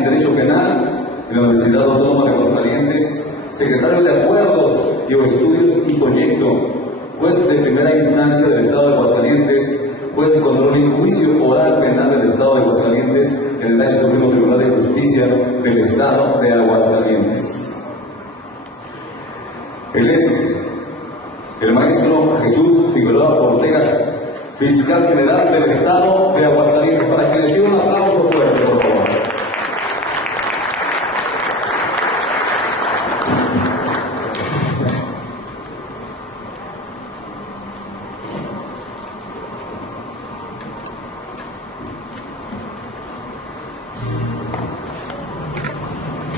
en Derecho Penal en la Universidad Autónoma de Aguascalientes, secretario de Acuerdos y Estudios y Proyecto, juez de primera instancia del Estado de Aguascalientes, juez de control y juicio oral penal del Estado de Aguascalientes en el H Supremo Tribunal de Justicia del Estado de Aguascalientes. Él es el maestro Jesús Figueroa Ortega, fiscal general del Estado de Aguascalientes, para que le dé un aplauso fuerte, por favor.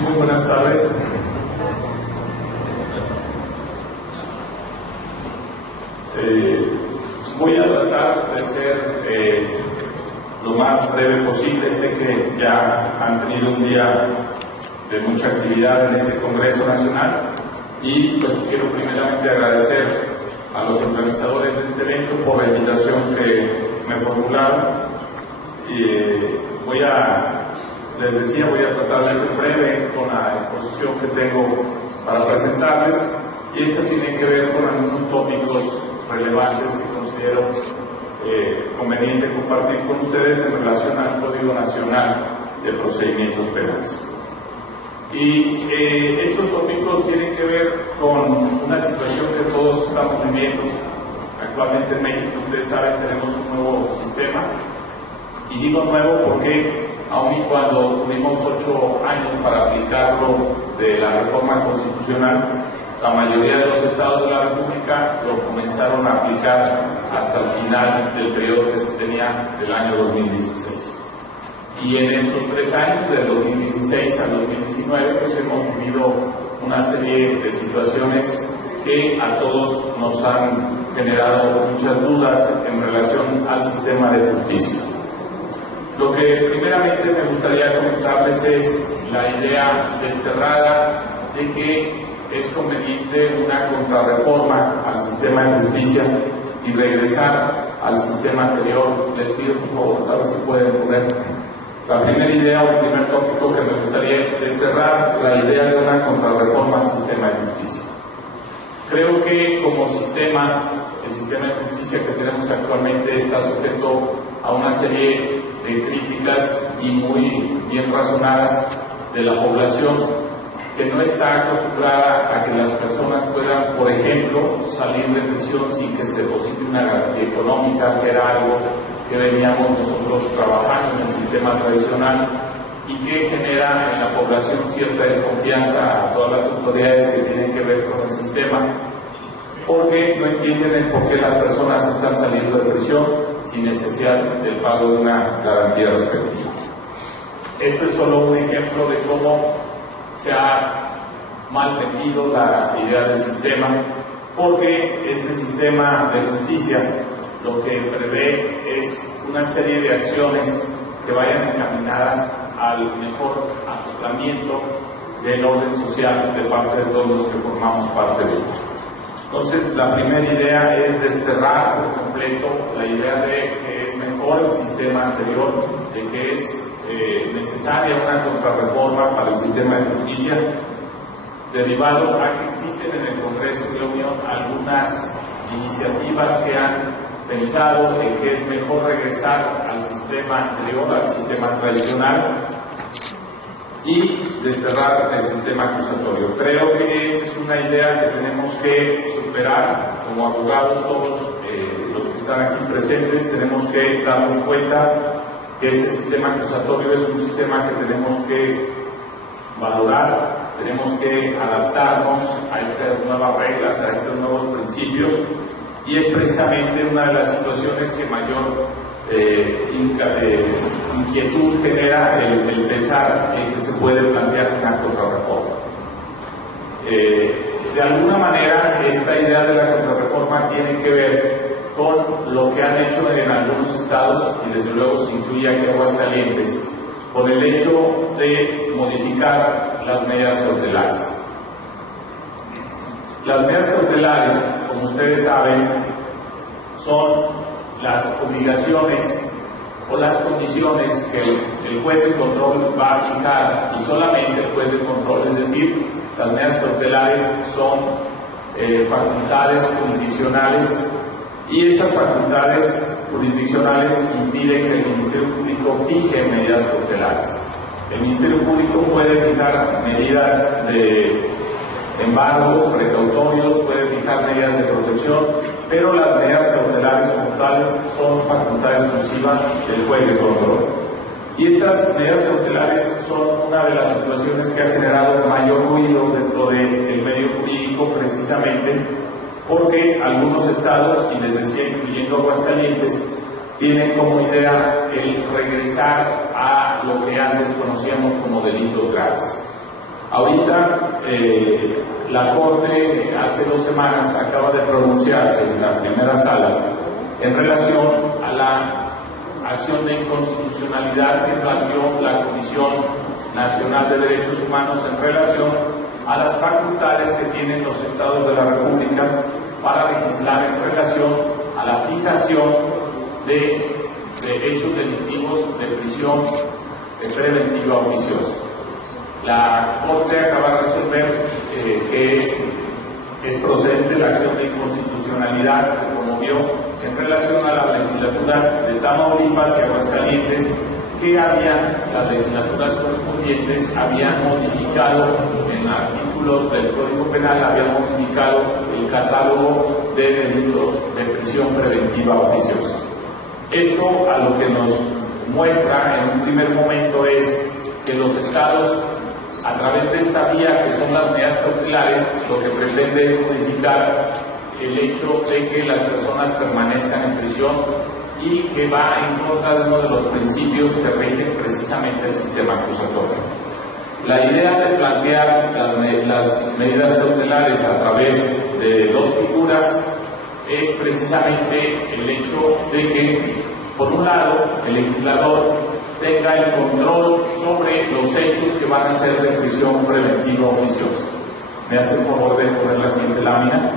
Muy buenas tardes. Voy a tratar de ser lo más breve posible. Sé que ya han tenido un día de mucha actividad en este Congreso Nacional y pues quiero primeramente agradecer a los organizadores de este evento por la invitación que me formularon. Les decía, voy a tratar de ser breve con la exposición que tengo para presentarles, y esta tiene que ver con algunos tópicos relevantes que considero conveniente compartir con ustedes en relación al Código Nacional de Procedimientos Penales. Y estos tópicos tienen que ver con una situación que todos estamos viviendo actualmente en México. Ustedes saben, tenemos un nuevo sistema, y digo nuevo porque aun y cuando tuvimos 8 años para aplicarlo de la reforma constitucional, la mayoría de los estados de la República lo comenzaron a aplicar hasta el final del periodo que se tenía del año 2016. Y en estos 3 años, del 2016 al 2019, pues hemos vivido una serie de situaciones que a todos nos han generado muchas dudas en relación al sistema de justicia. Lo que primeramente me gustaría comentarles es la idea desterrada de que es conveniente una contrarreforma al sistema de justicia y regresar al sistema anterior. Les pido por favor, a ver si pueden poner la primera idea o el primer tópico que me gustaría es desterrar la idea de una contrarreforma al sistema de justicia. Creo que como sistema, el sistema de justicia que tenemos actualmente está sujeto a una serie de críticas y muy bien razonadas de la población, que no está acostumbrada a que las personas puedan, por ejemplo, salir de prisión sin que se deposite una garantía económica, que era algo que veníamos nosotros trabajando en el sistema tradicional y que genera en la población cierta desconfianza a todas las autoridades que tienen que ver con el sistema, porque no entienden el por qué las personas están saliendo de prisión sin necesidad del pago de una garantía respectiva. Esto es solo un ejemplo de cómo se ha mal vendido la idea del sistema, porque este sistema de justicia lo que prevé es una serie de acciones que vayan encaminadas al mejor acoplamiento del orden social de parte de todos los que formamos parte de él. Entonces, la primera idea es desterrar por completo la idea de que es mejor el sistema anterior, de que es necesaria una contrarreforma para el sistema de justicia, derivado a que existen en el Congreso de la Unión algunas iniciativas que han pensado en que es mejor regresar al sistema anterior, al sistema tradicional, y desterrar el sistema acusatorio. Creo que esa es una idea que tenemos que superar como abogados. Todos los que están aquí presentes tenemos que darnos cuenta que este sistema acusatorio es un sistema que tenemos que valorar, tenemos que adaptarnos a estas nuevas reglas, a estos nuevos principios, y es precisamente una de las situaciones que mayor inquietud genera el pensar en que se puede plantear una contrarreforma. De alguna manera, esta idea de la contrarreforma tiene que ver con lo que han hecho en algunos estados, y desde luego se incluye aquí Aguascalientes, por el hecho de modificar las medidas cautelares. Las medidas cautelares, como ustedes saben, son las obligaciones o las condiciones que el juez de control va a fijar, y solamente el juez de control, es decir, las medidas cautelares son facultades jurisdiccionales, y esas facultades jurisdiccionales impiden que el Ministerio Público fije medidas cautelares. El Ministerio Público puede fijar medidas de embargos precautorios, puede fijar medidas de protección, pero las medidas cautelares como tales son facultad exclusiva del juez de control. Y estas medidas cautelares son una de las situaciones que ha generado mayor ruido dentro del medio jurídico, precisamente porque algunos estados, y les decía, incluyendo Aguascalientes, tienen como idea el regresar a lo que antes conocíamos como delitos graves. Ahorita la Corte hace 2 semanas acaba de pronunciarse en la primera sala en relación a la acción de inconstitucionalidad que planteó la Comisión Nacional de Derechos Humanos en relación a las facultades que tienen los estados de la República para legislar en relación a la fijación de hechos delictivos de prisión preventiva oficiosa. La Corte acaba de resolver que es procedente la acción de inconstitucionalidad que promovió en relación a las legislaturas de Tamaulipas y Aguascalientes, que las legislaturas correspondientes habían modificado en artículos del Código Penal, habían modificado el catálogo de delitos de prisión preventiva oficiosa. Esto a lo que nos muestra en un primer momento es que los estados, a través de esta vía que son las medidas cautelares, lo que pretende es modificar el hecho de que las personas permanezcan en prisión y que va en contra de uno de los principios que rigen precisamente el sistema acusatorio. La idea de plantear las medidas cautelares a través de 2 figuras es precisamente el hecho de que, por un lado, el legislador tenga el control sobre los hechos que van a ser de prisión preventiva oficiosa. ¿Me hace el favor de poner la siguiente lámina?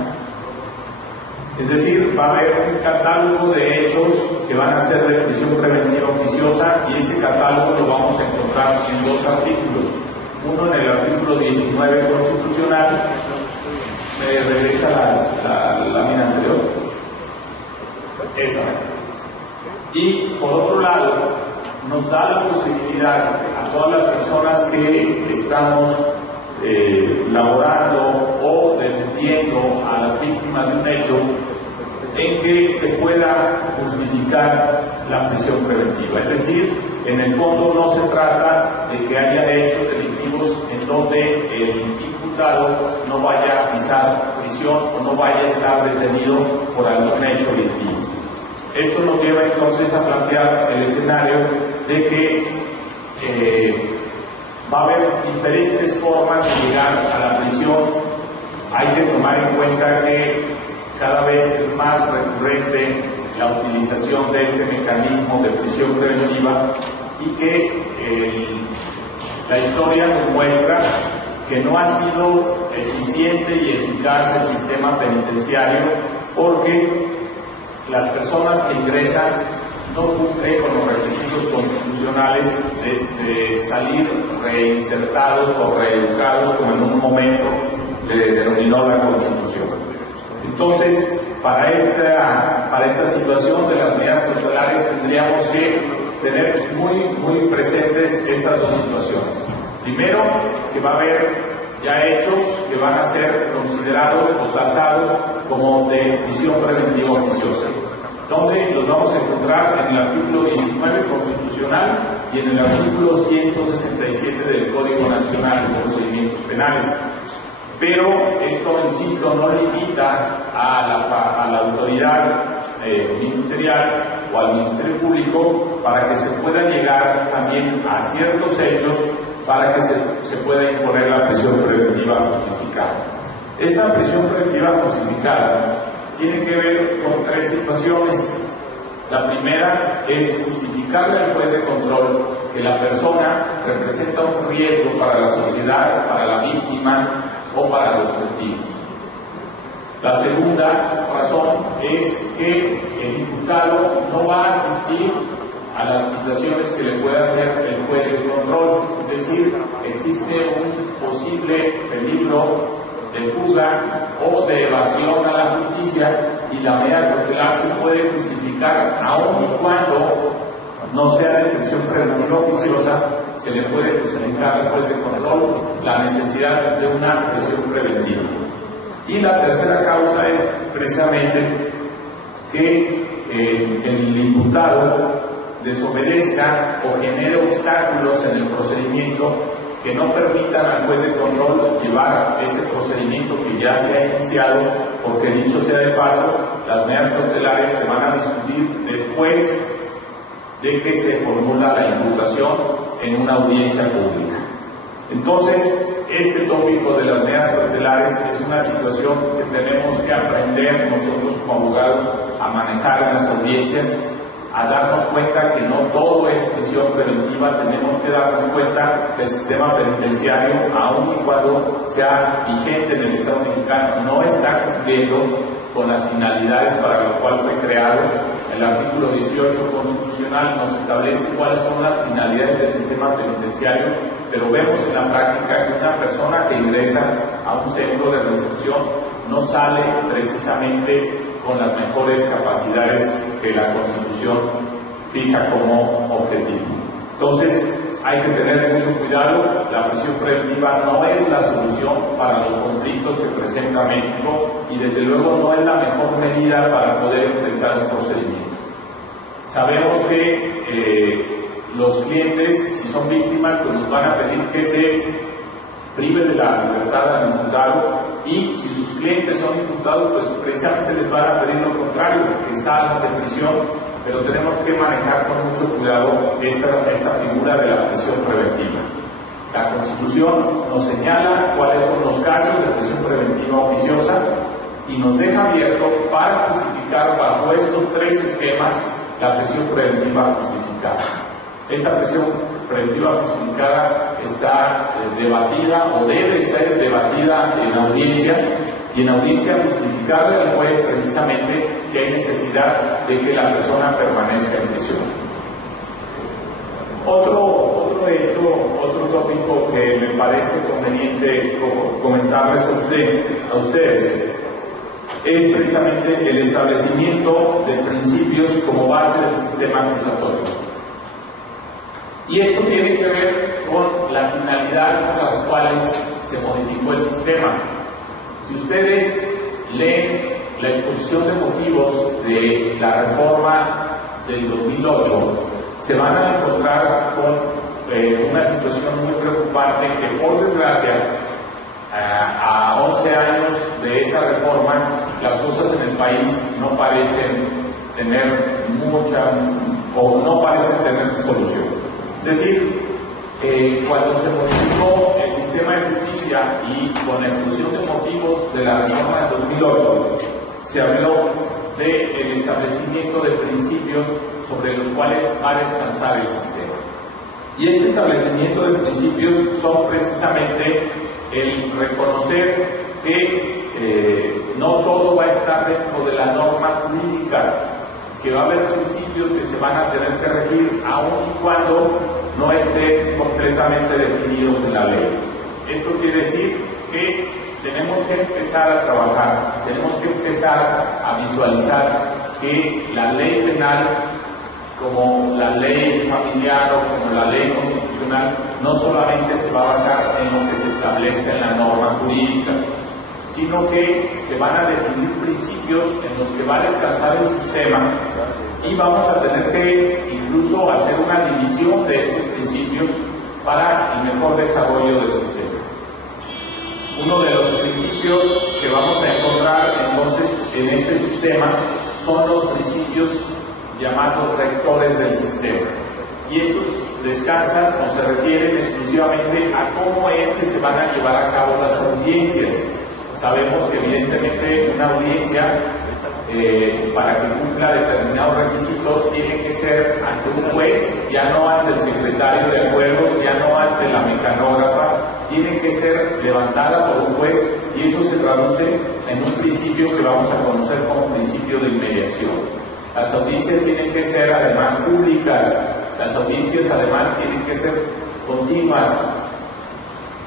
Es decir, va a haber un catálogo de hechos que van a ser de prisión preventiva oficiosa, y ese catálogo lo vamos a encontrar en 2 artículos. Uno en el artículo 19 constitucional. ¿Me regresa la lámina anterior? Esa. Y por otro lado, nos da la posibilidad a todas las personas que estamos laborando o defendiendo a las víctimas de un hecho, en que se pueda justificar la prisión preventiva. Es decir, en el fondo no se trata de que haya hechos delictivos en donde el imputado no vaya a pisar prisión o no vaya a estar detenido por algún hecho delictivo. Esto nos lleva entonces a plantear el escenario de que va a haber diferentes formas de llegar a la prisión. Hay que tomar en cuenta que cada vez es más recurrente la utilización de este mecanismo de prisión preventiva, y que la historia nos muestra que no ha sido eficiente y eficaz el sistema penitenciario, porque las personas que ingresan no cumplen con los requisitos constitucionales de salir reinsertados o reeducados, como en un momento le denominó la Constitución. Entonces, para esta situación de las medidas cautelares tendríamos que tener muy presentes estas 2 situaciones. Primero, que va a haber ya hechos que van a ser considerados o tasados como de prisión preventiva oficiosa, donde los vamos a encontrar en el artículo 19 constitucional y en el artículo 167 del Código Nacional de Procedimientos Penales. Pero esto, insisto, no limita a la autoridad ministerial o al Ministerio Público para que se pueda llegar también a ciertos hechos para que se pueda imponer la prisión preventiva justificada. Esta prisión preventiva justificada tiene que ver con 3 situaciones. La primera es justificarle al juez de control que la persona representa un riesgo para la sociedad, para la víctima o para los testigos. La segunda razón es que el imputado no va a asistir a las situaciones que le pueda hacer el juez de control. Es decir, existe un posible peligro de fuga o de evasión a la justicia y la medida cautelar se puede justificar aun y cuando no sea de prisión preventiva oficiosa, se le puede justificar al juez de control la necesidad de una prisión preventiva. Y la tercera causa es precisamente que el imputado desobedezca o genere obstáculos en el procedimiento que no permitan al juez de control llevar ese procedimiento que ya se ha iniciado, porque dicho sea de paso, las medidas cautelares se van a discutir después de que se formula la imputación en una audiencia pública. Entonces, este tópico de las medidas cautelares es una situación que tenemos que aprender nosotros como abogados a manejar en las audiencias, a darnos cuenta que no todo es prisión preventiva. Tenemos que darnos cuenta que el sistema penitenciario, aun y cuando sea vigente en el Estado mexicano, no está cumpliendo con las finalidades para las cuales fue creado. El artículo 18 constitucional nos establece cuáles son las finalidades del sistema penitenciario, pero vemos en la práctica que una persona que ingresa a un centro de recepción no sale precisamente con las mejores capacidades que la Constitución fija como objetivo. Entonces, hay que tener mucho cuidado. La prisión preventiva no es la solución para los conflictos que presenta México y desde luego no es la mejor medida para poder enfrentar un procedimiento. Sabemos que los clientes, si son víctimas, pues nos van a pedir que se prive de la libertad al imputado, y si sus clientes son imputados, pues precisamente les van a pedir lo contrario, que salgan de prisión. Pero tenemos que manejar con mucho cuidado esta figura de la prisión preventiva. La Constitución nos señala cuáles son los casos de prisión preventiva oficiosa y nos deja abierto para justificar bajo estos tres esquemas la prisión preventiva justificada. Esta prisión preventiva justificada está debatida o debe ser debatida en audiencia, y en audiencia justificada el juez precisamente que hay necesidad de que la persona permanezca en prisión. Otro tópico que me parece conveniente comentarles a ustedes es precisamente el establecimiento de principios como base del sistema acusatorio. Y esto tiene que ver con la finalidad por las cuales se modificó el sistema. Si ustedes leen la exposición de motivos de la reforma del 2008, se van a encontrar con una situación muy preocupante que, por desgracia, a 11 años de esa reforma, las cosas en el país no parecen tener solución. Es decir, cuando se modificó el sistema de justicia y con la exposición de motivos de la reforma del 2008, se habló del establecimiento de principios sobre los cuales va a descansar el sistema. Y este establecimiento de principios son precisamente el reconocer que no todo va a estar dentro de la norma jurídica, que va a haber principios que se van a tener que regir aun y cuando no estén completamente definidos en la ley. Esto quiere decir que tenemos que empezar a trabajar, tenemos que empezar a visualizar que la ley penal, como la ley familiar o como la ley constitucional, no solamente se va a basar en lo que se establezca en la norma jurídica, sino que se van a definir principios en los que va a descansar el sistema, y vamos a tener que incluso hacer una división de estos principios para el mejor desarrollo del sistema. Uno de los principios que vamos a encontrar entonces en este sistema son los principios llamados rectores del sistema, y estos descansan o se refieren exclusivamente a cómo es que se van a llevar a cabo las audiencias. Sabemos que evidentemente una audiencia, para que cumpla determinados requisitos, tiene que ser ante un juez, ya no ante el secretario de acuerdos, ya no ante la mecanógrafa, tiene que ser levantada por un juez, y eso se traduce en un principio que vamos a conocer como principio de inmediación. Las audiencias tienen que ser además públicas, las audiencias además tienen que ser continuas.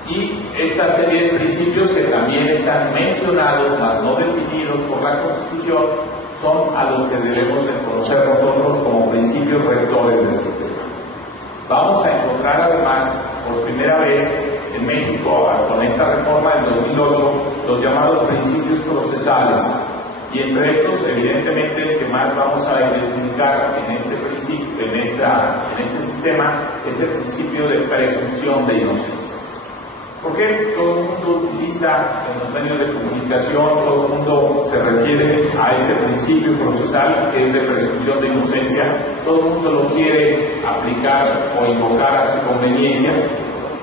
Y esta serie de principios que también están mencionados, mas no definidos por la Constitución, son a los que debemos de conocer nosotros como principios rectores del sistema. Vamos a encontrar además, por primera vez en México, con esta reforma del 2008, los llamados principios procesales. Y entre estos, evidentemente, el que más vamos a identificar en este principio, en este sistema, es el principio de presunción de inocencia. Porque todo el mundo utiliza en los medios de comunicación, todo el mundo se refiere a este principio procesal que es de presunción de inocencia, todo el mundo lo quiere aplicar o invocar a su conveniencia,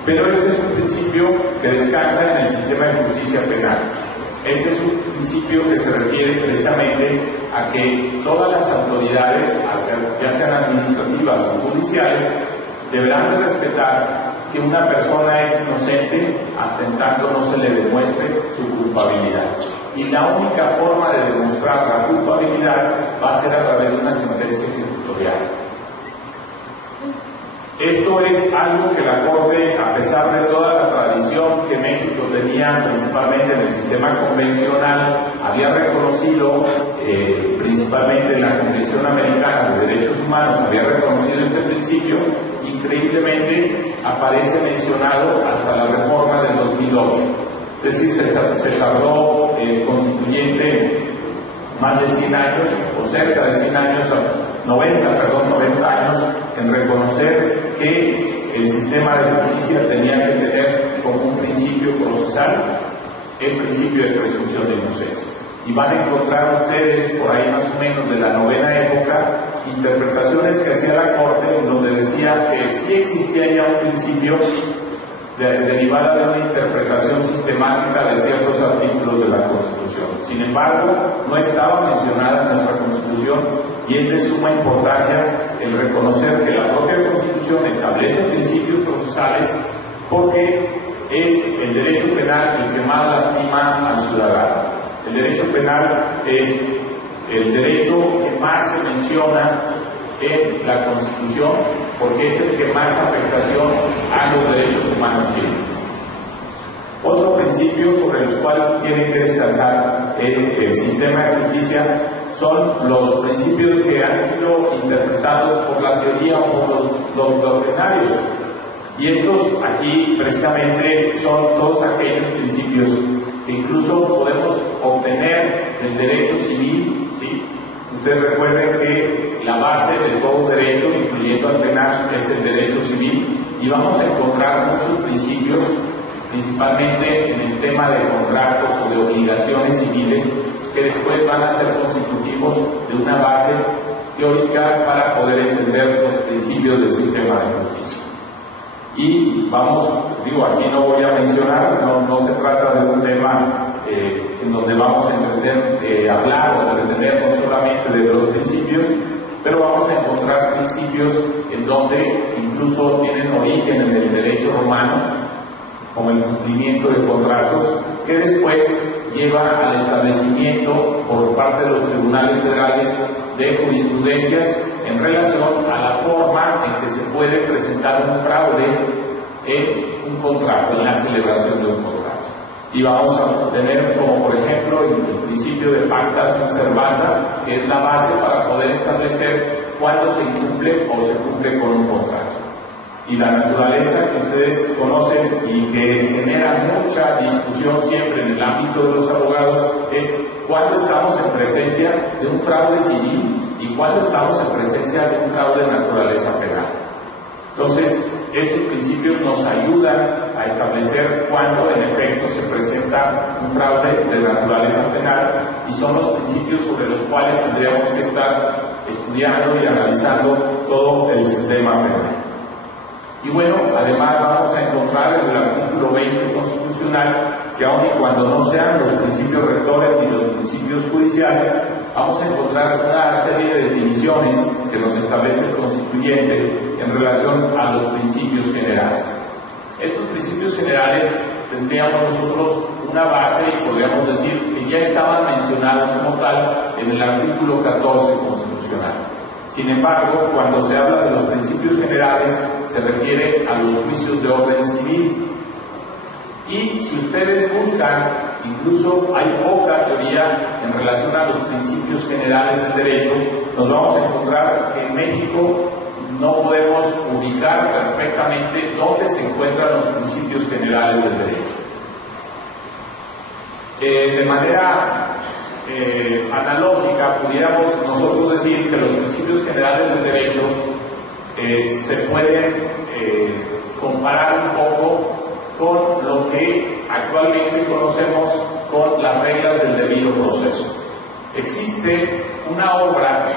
pero este es un principio que descansa en el sistema de justicia penal. Este es un principio que se refiere precisamente a que todas las autoridades, ya sean administrativas o judiciales, deberán de respetar que una persona es inocente hasta en tanto no se le demuestre su culpabilidad. Y la única forma de demostrar la culpabilidad va a ser a través de una sentencia ejecutorial. Esto es algo que la Corte, a pesar de toda la tradición que México tenía, principalmente en el sistema convencional, había reconocido, principalmente en la Convención Americana de Derechos Humanos, había reconocido este principio. Increíblemente aparece mencionado hasta la reforma del 2008. Es decir, se tardó el constituyente más de 100 años, o cerca de 100 años, 90 años, en reconocer que el sistema de justicia tenía que tener como un principio procesal el principio de presunción de inocencia. Y van a encontrar ustedes, por ahí más o menos de la novena época, interpretaciones que hacía la Corte, en donde decía que sí existía ya un principio derivada de una interpretación sistemática de ciertos artículos de la Constitución. Sin embargo, no estaba mencionada en nuestra Constitución y es de suma importancia el reconocer que la propia Constitución establece principios procesales porque es el derecho penal el que más lastima al ciudadano. El derecho penal es el derecho que más se menciona en la Constitución porque es el que más afectación a los derechos humanos tiene. Otro principio sobre los cuales tiene que descansar el sistema de justicia son los principios que han sido interpretados por la teoría o por los doctrinarios. Y estos aquí precisamente son todos aquellos principios que incluso podemos obtener del derecho civil, ¿sí? Ustedes recuerden que la base de todo derecho, incluyendo al penal, es el derecho civil, y vamos a encontrar muchos principios, principalmente en el tema de contratos o de obligaciones civiles, que después van a ser constitutivos de una base teórica para poder entender los principios del sistema de justicia. Y vamos, aquí no voy a mencionar, no se trata de un tema en donde vamos a hablar o entretenernos solamente de los principios, pero vamos a encontrar principios en donde incluso tienen origen en el derecho romano, como el cumplimiento de contratos, que después lleva al establecimiento por parte de los tribunales federales de jurisprudencias en relación a la forma en que se puede presentar un fraude en un contrato, en la celebración de un contrato. Y vamos a tener como por ejemplo el principio de pacta sunt servanda, que es la base para poder establecer cuándo se incumple o se cumple con un contrato. Y la naturaleza que ustedes conocen y que genera mucha discusión siempre en el ámbito de los abogados es cuándo estamos en presencia de un fraude civil y cuándo estamos en presencia de un fraude de naturaleza penal. Entonces, estos principios nos ayudan a establecer cuándo en efecto se presenta un fraude de naturaleza penal y son los principios sobre los cuales tendríamos que estar estudiando y analizando todo el sistema penal. Y bueno, además vamos a encontrar en el artículo 20 constitucional que aun y cuando no sean los principios rectores ni los principios judiciales, vamos a encontrar una serie de definiciones que nos establece el constituyente en relación a los principios generales. Estos principios generales tendríamos nosotros una base y podríamos decir que ya estaban mencionados como tal en el artículo 14 constitucional. constitucional. Sin embargo, cuando se habla de los principios generales, se refiere a los juicios de orden civil. Y si ustedes buscan, incluso hay poca teoría en relación a los principios generales del derecho, nos vamos a encontrar que en México no podemos ubicar perfectamente dónde se encuentran los principios generales del derecho. De manera analógica, pudiéramos nosotros decir que los principios generales del derecho se pueden comparar un poco con lo que actualmente conocemos con las reglas del debido proceso. Existe una obra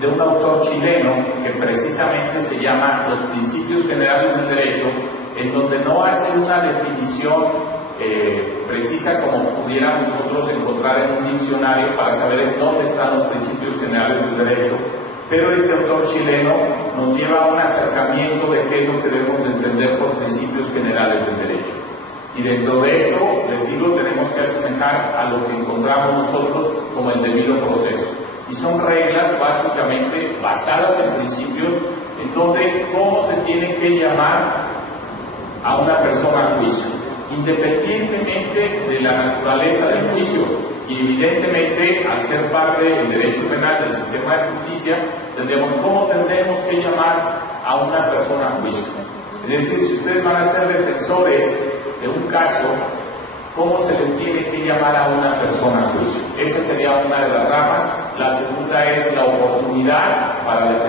de un autor chileno que precisamente se llama Los Principios Generales del Derecho, en donde no hace una definición precisa como pudiéramos nosotros encontrar en un diccionario para saber en dónde están los principios generales del derecho, pero este autor chileno nos lleva a un acercamiento de qué es lo que debemos de entender por principios generales del derecho. Y dentro de esto, les digo, tenemos que asemejar a lo que encontramos nosotros como el debido proceso. Y son reglas básicamente basadas en principios en donde cómo se tiene que llamar a una persona a juicio, independientemente de la naturaleza del juicio. Y evidentemente, al ser parte del derecho penal del sistema de justicia, tendremos cómo tendremos que llamar a una persona a juicio. Es decir, si ustedes van a ser defensores de un caso, ¿cómo se le tiene que llamar a una persona a juicio? Esa sería una de las ramas. La segunda es la oportunidad para defender